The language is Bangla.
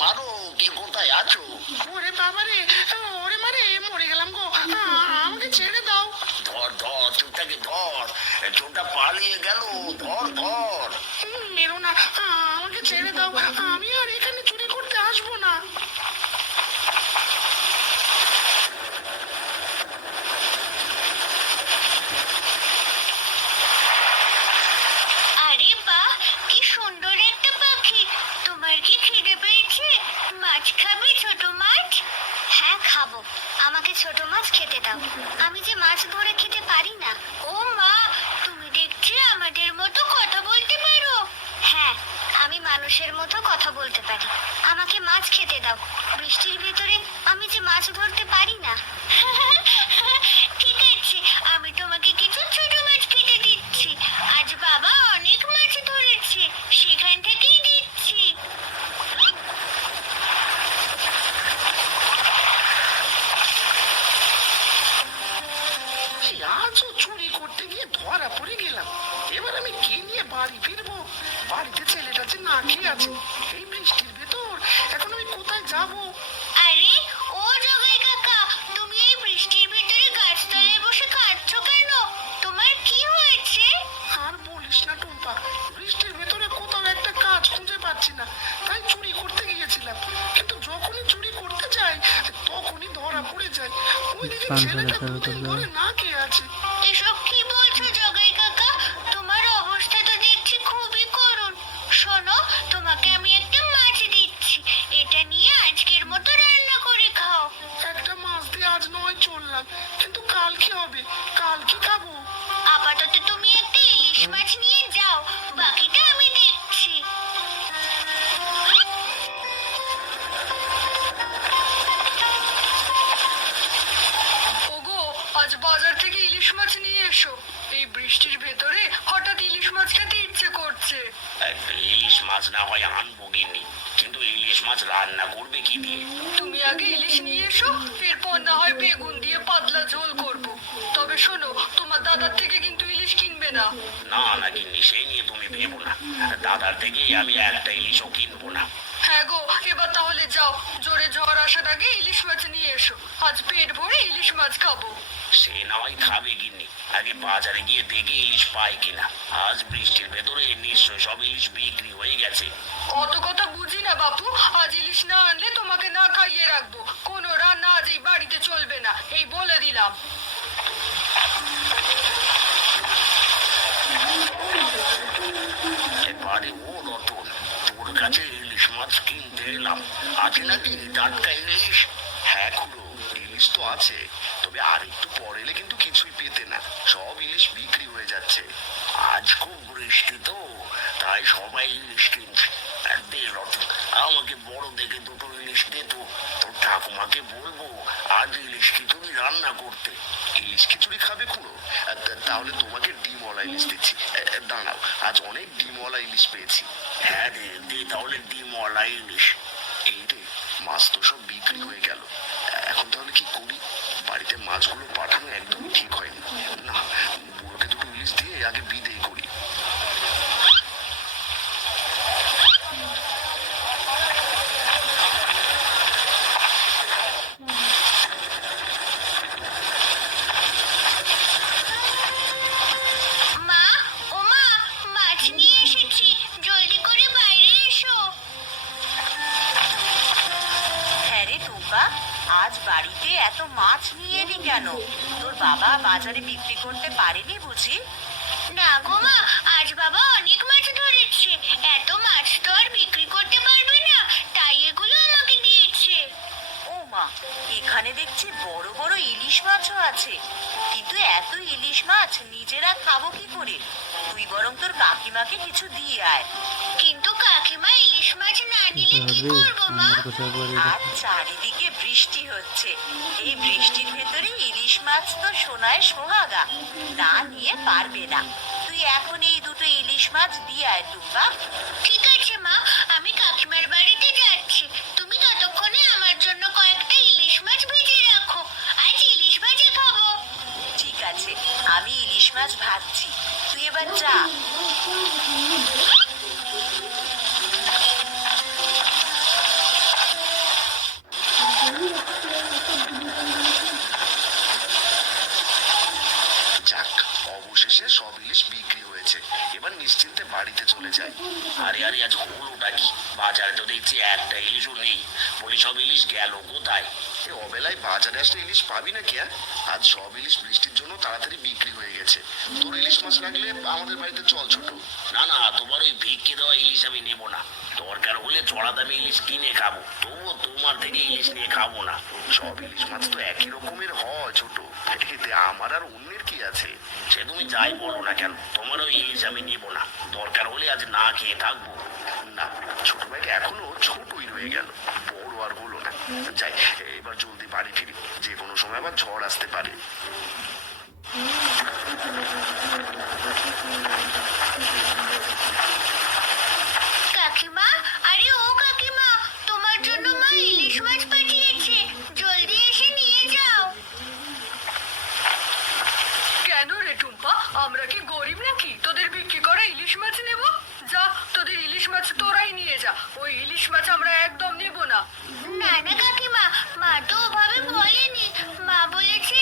মারো, কে কোথায় আছো? ওরে বাবা রে, ওরে মারে, মরে গেলাম গো, আমাকে ছেড়ে দাও। ধর ধর, চোরটাকে ধর, চোরটা পালিয়ে গেল, ধর ধর। মেরো না, আমাকে ছেড়ে দাও, আমি আর এখানে চুরি করতে আসবো না। আরে বাহ, কি সুন্দর একটা পাখি। তোমার কি খিদে পেয়েছে? মাছ খাবে, ছোট মাছ? হ্যাঁ খাবো, আমাকে ছোট মাছ খেতে দাও। আমি যে মাছ ধরে খেতে পারি না। ও মা, তুমি দেখছি আমাদের মতো কথা বলতে পারো। হ্যাঁ, আমি মানুষের মতো কথা বলতে পারি। আমাকে মাছ খেতে দাও। বৃষ্টির ভিতরে আমি যে মাছ ধরতে পারি না। ঠিক আছে, আমি তোমাকে কিছু ছোট মাছ খেতে দিচ্ছি। আজ বাবা অনেক মাছ ধরেছে, সেখান থেকেই দিচ্ছি। আজও চুরি করতে গিয়ে ধরা পড়ে গেলাম। এবার আমি কি নিয়ে বাড়ি ফিরবো? বাড়িতে ছেলেটা যে না খেয়ে আছে, এই বৃষ্টির ভেতর এখন আমি কোথায় যাবো? আরে ও জগাই কাকা, তুমি এই বৃষ্টির ভিতরে গাছতলায় বসে কাঁদছো কেন? তোমার কি হয়েছে? আর বলিস না টুম্পা, বৃষ্টির ভেতরে কোথাও একটা কাজ খুঁজে পাচ্ছি না, তাই চুরি করতে গিয়েছিলাম। কিন্তু যখনই চুরি করতে যাই তখনই ধরা পড়ে যায়। ওইদিকে ছেলেটা দুদিন ধরে না খেয়ে আছে। এসব কি বলছো জগাই কাকা? তোমার অবস্থা তো দেখছি খুবই করুণ। শোনো, তোমাকে আমি একটা মাছ দিচ্ছি, এটা নিয়ে আজকের মতো রান্না করে খাও। একটা মাছ দিয়ে আজ নয় চললাম, কিন্তু কাল কি হবে? কাল কি খাবো? আপাতত তুমি একটা ইলিশ মাছ নিয়ে যাও, বাকিটা আমি দেখছি। ওগো, আজ বাজার থেকে ইলিশ মাছ নিয়ে এসো। এই বৃষ্টির ভেতরে হঠাৎ ইলিশ মাছ খেতে ইচ্ছে করছে। ইলিশ মাছ না হয় আনবো গিন্নি, কিন্তু ইলিশ মাছ রান্না করবে কি দিয়ে? তুমি আগে ইলিশ নিয়ে এসো, এরপর না হয় বেগুন দিয়ে পাতলা ঝোল করব। তবে শোনো, তোমার দাদার থেকে কিন্তু ইলিশ কিনবে না। না না গিন্নি, সেই নিয়ে তুমি ভেবো না, দাদার থেকে আমি একটা ইলিশও কিনবো না। হ্যাঁ গো, এবার তাহলে যাও, জোরে ঝড় আসার আগে ইলিশ মাছ নিয়ে এসো। আজ পেট ভরে ইলিশ মাছ খাবো। সে না হয় খাবে গিন্নি, আগে বাজারে গিয়ে দেখে ইলিশ পাই কিনা। আজ বৃষ্টির ভেতরে নিশ্চয় সব ইলিশ বিক্রি হয়ে গেছে। অত কথা বুঝি না বাপু, আজ ইলিশ না আনলে তোমাকে না খাইয়ে রাখবো। কোনো রান্না আজ এই বাড়িতে চলবে না, এই বলে দিলাম। এবারে ও রতন, তোর কাছে ইলিশ মাছ কিনতে এলাম, আছে নাকি টাটকা ইলিশ? হ্যাঁ খুড়ো, ইলিশ তো আছে, তবে আর একটু পর এলে কিন্তু কিছুই পেতে না, সব ইলিশ বিক্রি হয়ে যাচ্ছে। আজ খুব বৃষ্টি তো, তাই সবাই ইলিশ কিনছে। আর দে রতন, আমাকে বড় দেখে দুটো ইলিশ দে তো, তোর ঠাকুমাকে বলবো আজ ইলিশ খিচুড়ি রান্না করতে। ইলিশ খিচুড়ি খাবে খুড়ো? তাহলে তোমাকে ডিমওয়ালা ইলিশ দিচ্ছি। দাঁড়াও, আজ অনেক ডিমওয়ালা ইলিশ পেয়েছি। হ্যাঁ রে, দে তাহলে ডিমওয়ালা ইলিশ। এই রে, মাছ তো সব বিক্রি হয়ে গেল, এখন তাহলে কি করি? বাড়িতে মাছগুলো পাঠানো একদমই ঠিক হয়নি। না, বুড়োকে দুটো ইলিশ দিয়ে আগে বিদেয় করি। মা, ও মা, মাছ নিয়ে এসেছি, জলদি করে বাইরে এসো। হ্যাঁ রে টুম্পা, আজ বাড়িতে এত মাছ নিয়ে এলি কেন? তোর বাবা বাজারে বিক্রি করতে পারেনি বুঝি? না গো মা, আজ বাবা অনেক মাছ ধরেছে, এত মাছ তো আর বিক্রি করতে পারবে না, তাই এগুলো আমাকে দিয়েছে। ও মা, এখানে দেখছি বড় বড় ইলিশ মাছও আছে, কিন্তু এত ইলিশ মাছ নিজেরা খাবো কি করে? তুই বরং তোর কাকিমাকে কিছু দিয়ে আয়। কিন্তু কাকিমা ইলিশ মাছ না নিলে কি করবো মা? আর চারিদিকে বৃষ্টি হচ্ছে, এই বৃষ্টির ভেতরে ইলিশ মাছ তো সোনায় সোহাগা, না নিয়ে পারবে না। তুই এখন এই দুটো ইলিশ মাছ দিয়ে আয় টুম্পা। ঠিক আছে মা, আমি কাকিমার বাড়িতে যাচ্ছি, তুমি ততক্ষণে আমার জন্য কয়েকটা ইলিশ মাছ ভেজে রাখো, আজ ইলিশ ভাজা খাবো। ঠিক আছে, আমি ইলিশ মাছ ভাজছি, তুই এবার যা। এবার নিশ্চিন্তে বাড়িতে চলে যাই। আরে আরে আজ হলোটা কি? বাজারে তো দেখছি একটা ইলিশও নেই। বলি সব ইলিশ গেল কোথায়? এ অবেলায় বাজারে আসলে ইলিশ পাবি না কি? আজ সব ইলিশ বৃষ্টির জন্য তাড়াতাড়ি বিক্রি হয়ে গেছে। তোর ইলিশ মাছ লাগলে আমাদের বাড়িতে চল ছোট। না না, তোমার ওই ভিক্ষে দেওয়া ইলিশ আমি নেবো না। দরকার হলে চড়া দামে ইলিশ কিনে খাবো, তবুও তোমার থেকে ইলিশ নিয়ে খাবো না। সব ইলিশ মাছ তো একই রকমের হয় ছোট, এতে আমার আর অন্যের কি আছে? সে তুমি যাই বলো না কেন, তোমার ওই ইলিশ আমি নিবো না। দরকার হলে আজ না খেয়ে থাকবো। না, ছোট ভাইকে এখনো ছোটই রয়ে গেল, বড় আর হলো না। যাই, এবার জলদি বাড়ি ফিরি, যে কোনো সময় আবার ঝড় আসতে পারে। কাকিমা, আরে ও কাকিমা, তোমার জন্য মা ইলিশ মাছ পাঠিয়েছে, জলদি এসে নিয়ে যাও। কেন রে টুম্পা, আমরা কি গরিব নাকি তোদের বিক্রি করা ইলিশ মাছ নেব? যা, তোদের ইলিশ মাছ তোরাই নিয়ে যা, ওই ইলিশ মাছ আমরা একদম নেব না। না না কাকিমা, মা তো ওভাবে বলেনি। মা বলেছে